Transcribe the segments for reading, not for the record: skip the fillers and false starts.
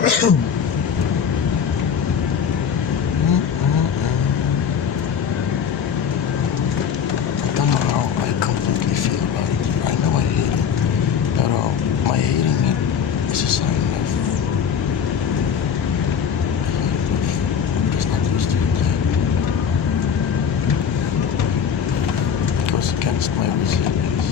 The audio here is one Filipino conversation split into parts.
I completely feel about it. I know I hate it. Pero my hating it is a sign of I'm just not used to it yet. It goes against my resilience.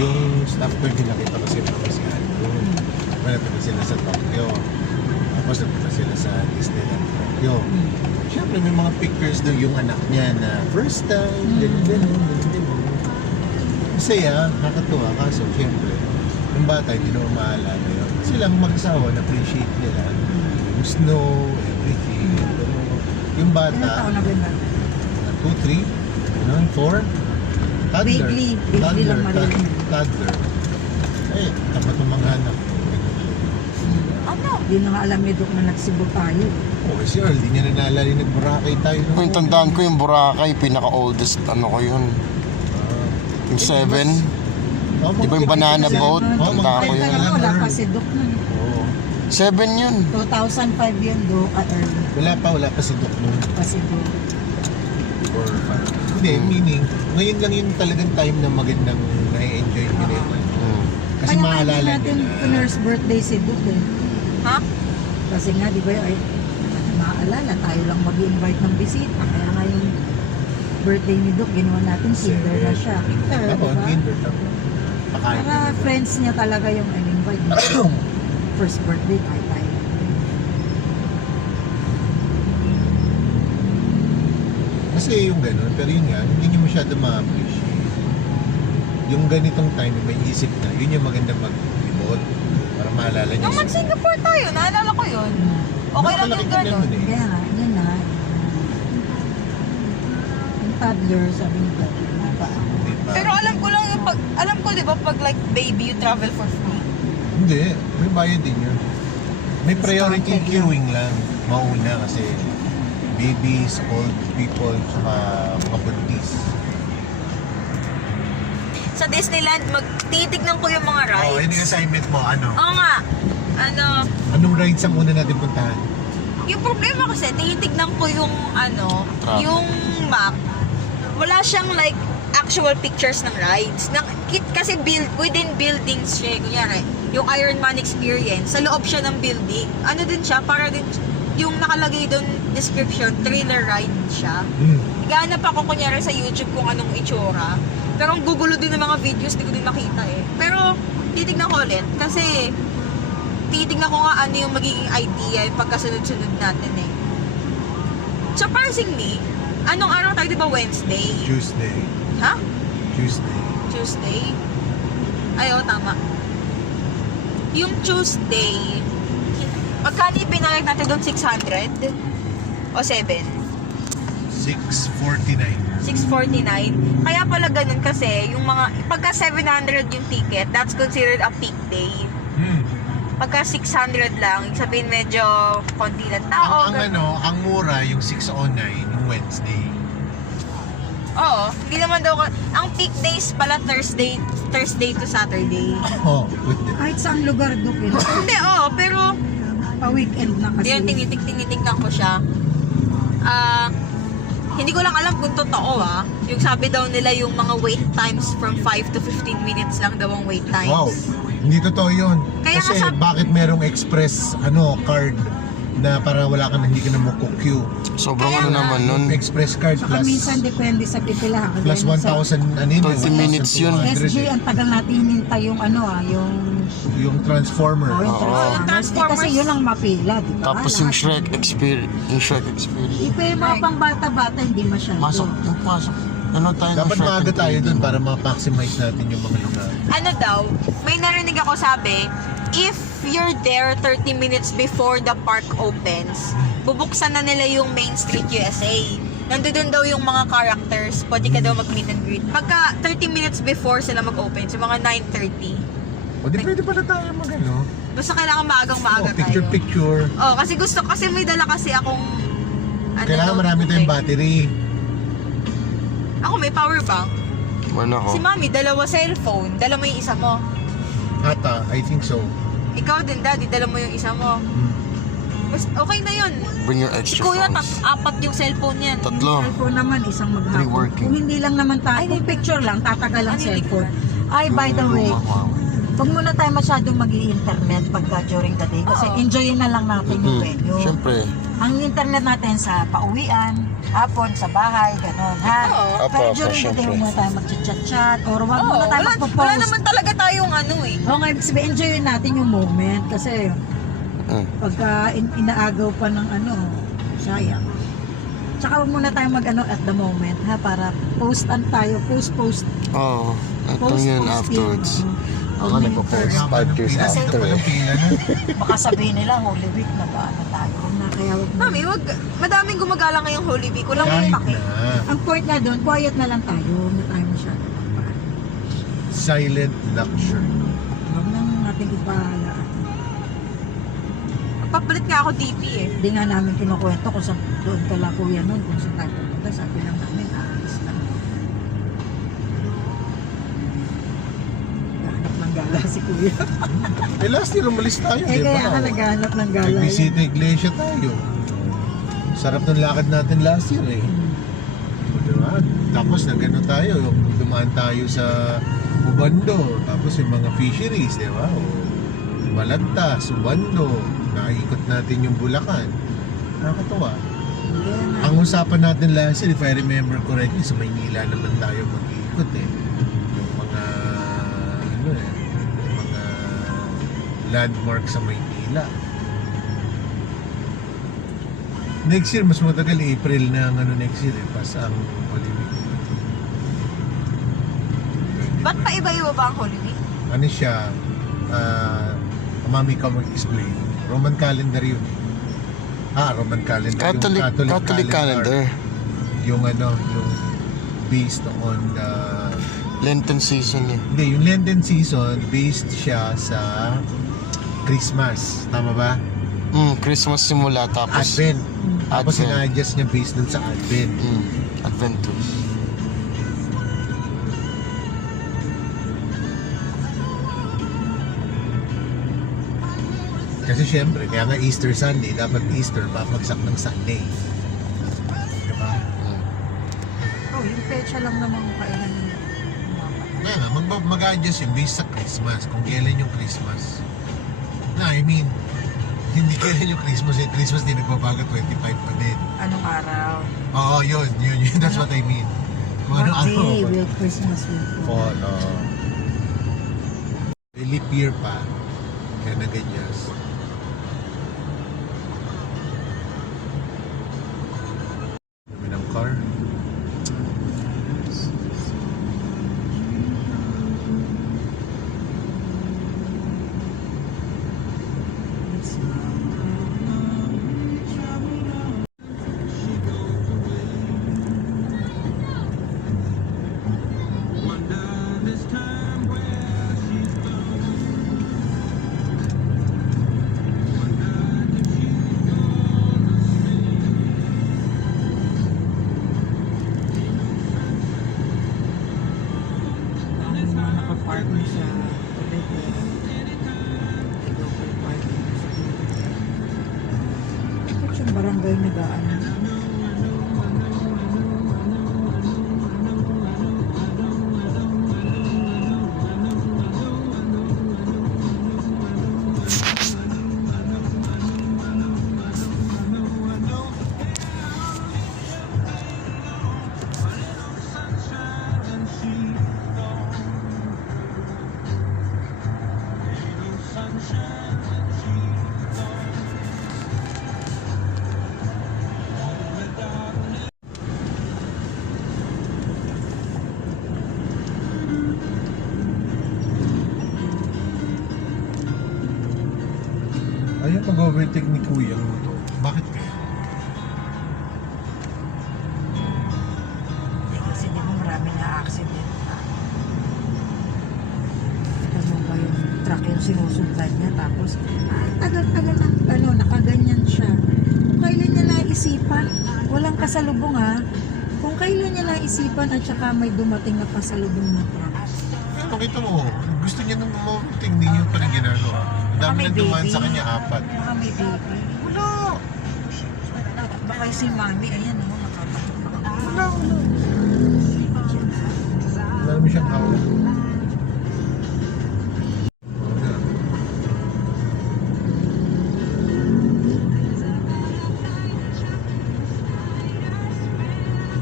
Yung staff ko yung nakita ko sila kasi doon. Nagpunta sila sa Tokyo. Tapos nagpunta sila sa Disneyland Tokyo. Siyempre may mga pictures doon yung anak niya na first time, ganun. Masaya, nakakatuwa. Kaso siyempre, yung bata hindi naman maalala yun. Silang mag-asawa, na-appreciate nila yung snow, everything. Yung Ilang bata, taon na ganda? 2, 3, 4. Toddler. Vaguely lang marinig. Toddler. Eh, tapat ng mga anak. Ano? Hindi na nga alam ni Doc na nagsibo tayo. Oh, si Earl, di niya na naalala yung nag-Boracay tayo. Kung tandaan ko yung Boracay, pinaka-oldest ano ko yun. Yung 7. Di ba yung banana boat? Tanda ko yun. Wala pa si Doc nun. Oo. 7 yun. 2005 yun, Doc, at early. Wala pa si Doc noon. Pa si Doc. Or 5. Hindi, meaning, ngayon lang yung talagang time na magandang na-enjoy nila yun. Kasi Kaya maalala nga natin nila. nurse birthday si Doc eh. Ha? Kasi nga, di ba, ay maalala, tayo lang mag-invite ng bisita. Kaya nga yung birthday ni Doc, ginawa natin, kinder na siya. Kinder, Ako, di ba? kinder. Pakain Para na. friends niya talaga yung invite. First birthday, tayo. Kasi yung ganun, pero yun nga, hindi nyo masyado ma-appreciate. Yung ganitong time, may isip na, yun yung maganda mag-remote para maalala nyo. Nung mag-Singapore tayo, naalala ko yun. Okay lang yung Nakalaki gano'n. ganun eh. Kaya nga, yun na. Yung toddler, sabi ni Doc, Hindi pa. Pero alam ko lang yung alam ko 'di ba pag like baby you travel for free. Hindi, may bayad din yun. May priority Discounted queuing lang. Mauna kasi babies, old people, saka mga buntis. Sa Disneyland, magtitignan ko yung mga rides. Oh, yun yung assignment mo, ano? Oo nga. Ano, Anong rides ang una natin puntahan? yung problema kasi, tinitignan ko yung yung map. Wala siyang like actual pictures ng rides. Kasi within buildings siya. Kunyari, yung Iron Man experience, sa loob siya ng building. Ano din siya, para din, yung nakalagay doon description, thriller ride siya. Naghahanap ako kunyari sa YouTube kung anong itsura. Pero ang gugulo din ng mga videos, di ko din makita eh. Pero, titignan ko ulit. Kasi, titignan ko nga ano yung magiging idea yung pagkasunod-sunod natin eh. Surprisingly, anong araw tayo, di ba Wednesday? Tuesday. Ha? Tuesday. Tuesday? Ay, oo, tama. Yung Tuesday, magkano ibinayad natin doon? 600? O 7? 6:49. 649. Kaya pala ganun kasi, yung mga, pagka 700 yung ticket, that's considered a peak day. Pagka 600 lang, ibig sabihin medyo konti lang tao. Ang mura yung 609 yung Wednesday. Oo, hindi naman daw, ang peak days pala Thursday to Saturday. Oh, good. kahit saan lugar, Doc, yun. Hindi, pero, Pa-weekend na kasi. yun, tinitignan ko siya. Hindi ko lang alam kung totoo yung sabi daw nila yung mga wait times from 5 to 15 minutes lang daw ang wait times. Wow, hindi totoo yun. Kaya Kasi nga bakit merong express card na para wala ka na, hindi ka na mo-queue. Sobrang Kaya ano nga. naman nun. Express card Saka plus minsan depende sa pipila. plus 1,000 ano yun, 30 minutes yun. 1,200 SG, ang tagal natin hinintay yung yung transformer. yung Oo. Transformers. Transformers. Kasi yun ang mapila, di ba? Tapos yung Shrek experience. Ipa yung mga pang-bata-bata, hindi masyado. Pasok. Ano tayo ng Dapat Shrek maaga tayo and dun para ma-maximize natin yung mga lugar. Ano daw, may narinig ako sabi, if you're there 30 minutes before the park opens, bubuksan na nila yung Main Street USA. Nandun daw yung mga characters, pwede ka daw mag-meet and greet. Pagka 30 minutes before sila mag-open, so mga 9:30. O di pwede pala tayo mag-ano? Basta kailangan maagang-maaga tayo. Picture-picture. Oh, kasi may dala kasi akong Kailangan marami tayong battery. Ako may power bank. Ano ako? Si Mami, dalawa cellphone. Dala mo yung isa mo. Ata, I think so. Ikaw din, Daddy, dala mo yung isa mo. Basta, okay na yun. Bring your Si extra Kuya, phones. 4 yung cellphone yan. Tatlo. Cellphone naman, isang Three maghapon. working. Kung hindi lang naman tayo, kung picture lang, tatagal ang Ano yung cellphone. Ay, by the way, huwag muna tayo masyadong mag-i-internet pagka during the day kasi Oo. enjoyin na lang natin yung venue. Siyempre. Ang internet natin sa pauwian, hapon, sa bahay, gano'n, ha? Oo. Pero Apo, during the day, syempre. huwag muna tayo mag-chat-chat or huwag Oo, muna tayo wala magpo-post. naman talaga tayong ano eh. Oo nga, ibig sabihin, enjoyin natin yung moment kasi pagka inaagaw pa ng ano, sayang. Tsaka huwag muna tayo mag-ano at the moment, ha? Para postan tayo, post. Oo. Ito Post, yun posting. afterwards. Oo. Ako nagpo-post 5 years Pila, after pala eh. pila na. Baka sabihin nila, Holy Week, nag-ano tayo. Na kaya huwag mo. Mami, madaming gumagala ngayong Holy Week. Walang Kahit may pake. na. Ang point nga doon, quiet na lang tayo. Huwag na tayo masyado. Silent luxury. Huwag nang natin ipahala. Papalit nga ako DP eh. Hindi nga namin kinukwento kung saan doon kala kuya noon, kung saan tayo pupunta. Sabi lang namin, aalis lang. Naghanap ng gala si kuya. Eh last year umalis tayo, Eh di ba? kaya ka naghanap ng gala. Nagbisita iglesia tayo. Sarap ng lakad natin last year eh. O, diba? Tapos nagano tayo, dumaan tayo sa Ubando, tapos yung mga fisheries, di ba? O, Balagtas, Ubando, nakikot natin yung Bulacan. Nakakatuwa. Ang usapan natin last year, if I remember correctly, sa Maynila naman tayo mag-iikot eh. Yung mga, ano eh, yung mga landmark sa Maynila. Next year, mas matagal, April na ang ano next year eh, pas ang Holy Week. Ba't pa iba-iba ba ang Holy Week? Ano siya, mami ka mag-explain. Roman calendar yun. Roman calendar. Catholic calendar. Yung ano, yung based on the... Lenten season eh. Hindi, yung Lenten season, based siya sa Christmas. Tama ba? Christmas simula tapos Advent. Tapos Advent. ina-adjust niya based dun sa Advent. Adventus. Kasi syempre, kaya nga Easter Sunday, dapat Easter babagsak ng Sunday. Diba? Oh, yung pecha lang naman kailan yung Kaya nga, mag-adjust yung based sa Christmas. Kung kailan yung Christmas. I mean, hindi kailan yung Christmas. Yung Christmas di nagbabago, 25 pa din. anong araw. Oo, yun. That's what I mean. Kung What ano day will Christmas will fall? Fall, leap year pa. Kaya nag-adjust. Dami ng car. Ang mga nakaparking sa Quebec. Local parking sa Quebec. Yung barangay nag-aano. Ayaw pag-overtake ni Kuya. Bakit kaya? Kasi di ba marami na accident na. Ano ba yung truck yung sinusundan niya tapos tagal-tagal na nakaganyan siya. Kung kailan niya naisipan, walang kasalubong ha. Kung kailan niya naisipan at saka may dumating na pasalubong na truck. Pero kita mo, gusto niya nang mag-overtake, hindi niya pa rin ginagawa. Ang dami May na dumaan baby. sa kanya, 4. Baka may baby. Wala! Baka si mami, ayan o, nakakatakot. Wala! Wala naman siyang hawak.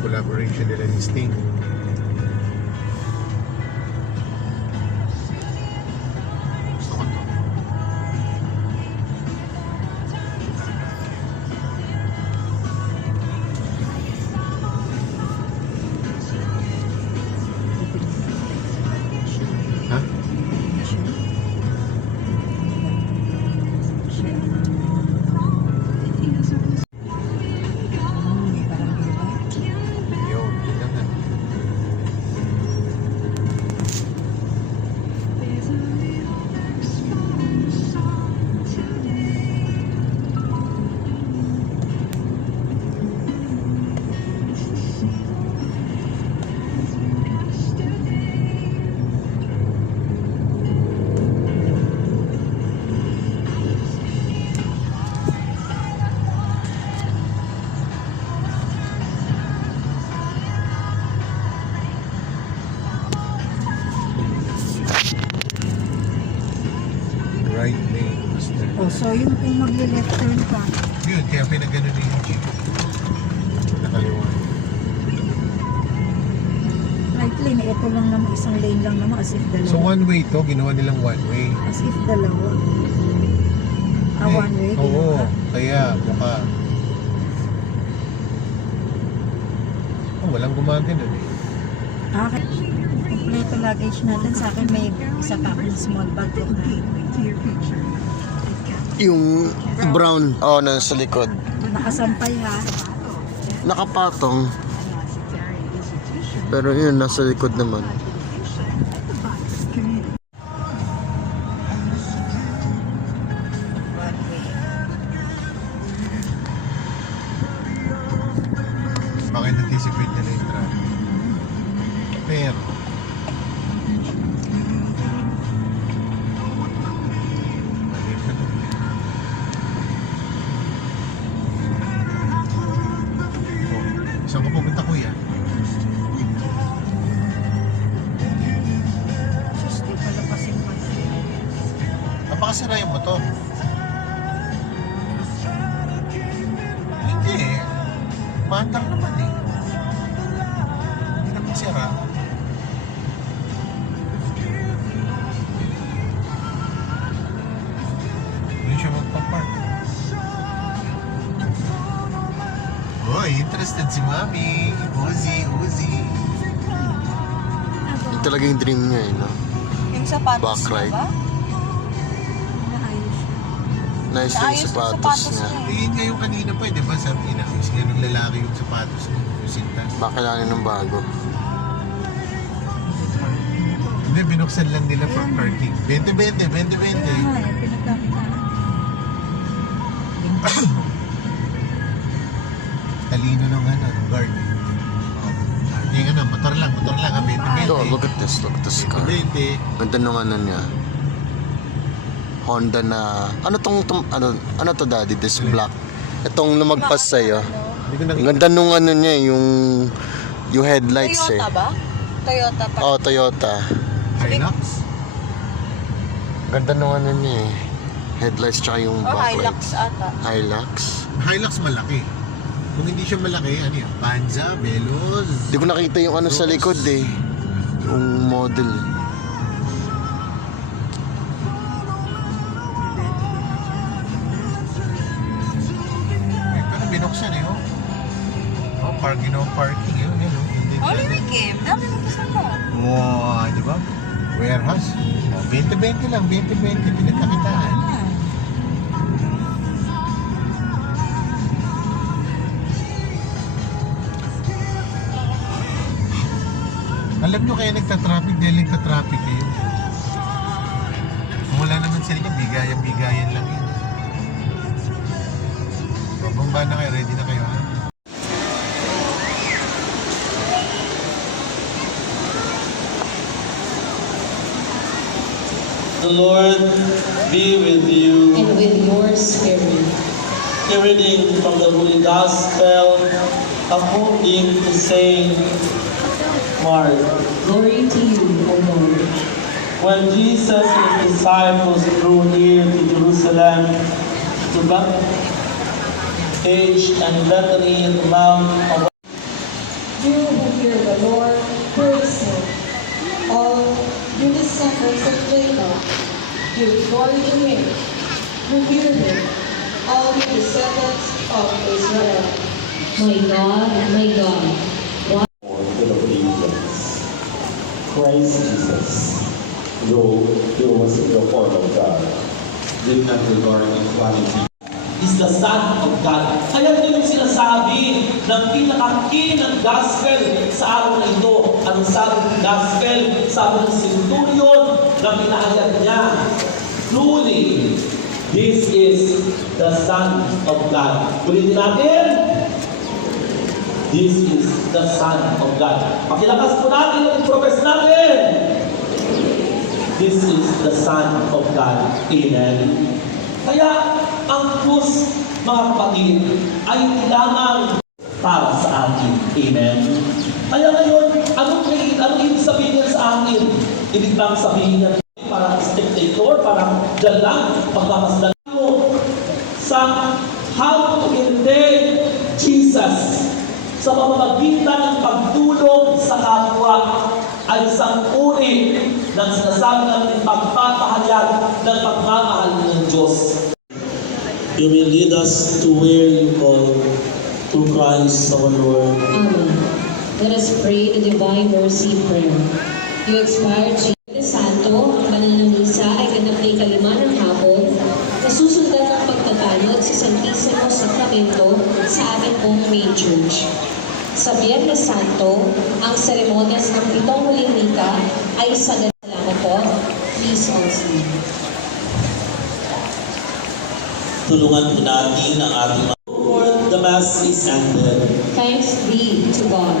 Collaboration nila ni Sting. Gusto ko to. Ha? Yun, yun lang yan. Right lane, Master. Oh, so yung kung magli-left turn ka, Yun, kaya pinagano na yung jeep. Nakaliwa. right lane, ito lang naman, isang lane lang naman as if dalawa. So one way to, ginawa nilang one way. As if dalawa. One way, Oo, ginawa. kaya mukha. Oh, walang gumagano eh. Akin, kompleto luggage natin. Sa akin may isa pa akong small bag ko na. Yung brown, oh, nasa likod. Nakasampay ha. Nakapatong. Pero yun, nasa likod naman. One way. Baka anticipate nila yung traffic. Pero, mali ka na. Oh, saan ka pupunta, Kuya? Just di pala pasing pa. Napakasira yung motor. Hindi eh. Matang naman eh. Hindi naman sira. Hindi siya magpapark. Hoy, interested si Mami. Uzi. Yung talaga yung dream niya eh, no? Yung sapatos Backride. mo ba? Naayos siya. Nice yung Naayos yung sapatos niya. Ayun nga yung kanina pa eh, di ba? Sabi niya, is nga ng lalaki yung sapatos mo, yung sintas. Baka kailangan ng bago. Hindi, binuksan lang nila for parking. 20-20. Kaya nga, yung pinagkakitaan. Talino ng ano, ng guard. Yung ano, motor lang ha, 20-20. Oh, look at this car. 20. Ganda nung ano niya. Honda na, ano to daddy, this black. Itong lumagpas sa'yo. Hindi ko Ang nakita. ganda nung ano niya, yung headlights eh. Toyota ba? Toyota pa. Oh, Toyota. Hilux? Ganda nung ano niya eh. Headlights tsaka yung Or Hilux backlights. ata. Hilux. Hilux malaki. Kung hindi siya malaki, ano yun? Panza, Veloz. Di ko nakita yung ano sa likod eh. Yung model. Eh, pero binuksan eh, oh. Oh, parking yun, yun, oh. Hindi Oliver Kim, dami mo kasama. Wow, di ba? Warehouse. Oh, 20-20 lang, 20-20 pinagkakitaan. Alam nyo kaya nagta-traffic dahil nagta-traffic kayo. Kung wala naman sila niya, bigayan lang yun. Bumaba na kayo, ready na kayo ha? The Lord be with you. and with your spirit. A reading from the Holy Gospel according to Saint Mark. Glory to you, O Lord. When Jesus and his disciples drew near to Jerusalem, to Bethphage and Bethany in the Mount of You who fear the Lord, praise him. All you descendants of Jacob, give glory to him. Revere him, all you descendants of Israel. My God, Born full of angels. Christ Jesus, though he was in the form of God, did not regard equality is the Son of God. Kaya ito yung sinasabi ng pinaka-key ng gospel sa araw na ito. Anong sabi ng gospel? Sabi ng centurion na pinahayag niya. Truly, this is the Son of God. Ulitin natin. This is the Son of God. Pakilakas po natin at i-profess natin. This is the Son of God. Amen. Kaya, ang krus, mga kapatid, ay lamang para sa atin. Amen. Kaya ngayon, anong ibig sabihin niya sa atin? Ibig bang sabihin niya parang spectator, parang dyan lang, pagkamasdan mo sa how to imitate Jesus sa pamamagitan ng pagtulong sa kapwa ay isang uri ng sinasabi namin pagpapahayag ng pagmamahal ng Diyos. You will lead us to where you call, through Christ our Lord. Amen. Let us pray the Divine Mercy Prayer. You expired Jesus Santo, ang banal na misa ay ganap na ikalima ng hapon, nasusundan ng pagtatanod sa Santisimo Sakramento sa ating pong main church. Sa Biyernes Santo, ang seremonyas ng pitong huling mika ay sa salamat po. Please all stand. Tulungan po natin ang ating mga Lord, the Mass is ended. Thanks be to God.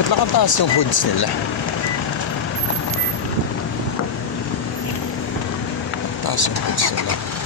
Ba't nakataas yung hoods nila? Taas yung hoods nila.